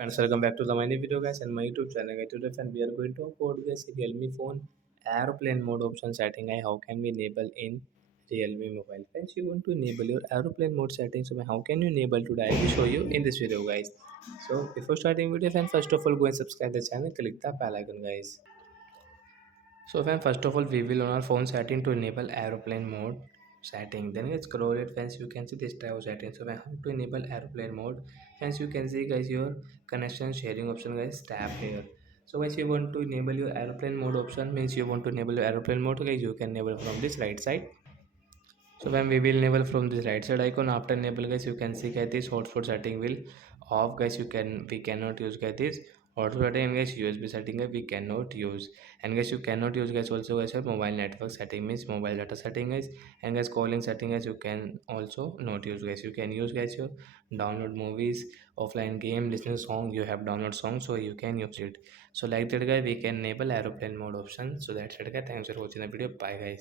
Friends, welcome back to the my new video guys and my YouTube channel guys. Today friend, we are going to talk about guys Realme phone aeroplane mode option setting. How can we enable in Realme mobile? Friends, you want to enable your aeroplane mode setting. So how can you enable today? I will show you in this video guys. So before starting video, friend, first of all go and subscribe the channel. Click the bell icon guys. So when first of all we will on our phone setting to enable aeroplane mode setting. Then let's scroll it friends, you can see this type of setting. So when how to enable aeroplane mode, friends you can see guys your connection sharing option guys, tap here. So guys you want to enable your aeroplane mode option, means you want to enable your aeroplane mode guys, you can enable from this right side. So when we will enable from this right side icon, after enable guys you can see guys this hotspot setting will off guys, we cannot use guys this hotspot setting guys, USB setting guys we cannot use. And guys you cannot use guys also guys your mobile network setting, means mobile data setting guys. And guys calling setting guys you can also not use guys, you can use guys your download movies, offline game, listen song, you have download song so you can use it. So like that guys we can enable aeroplane mode option. So that's it guys, thanks for watching the video, bye guys.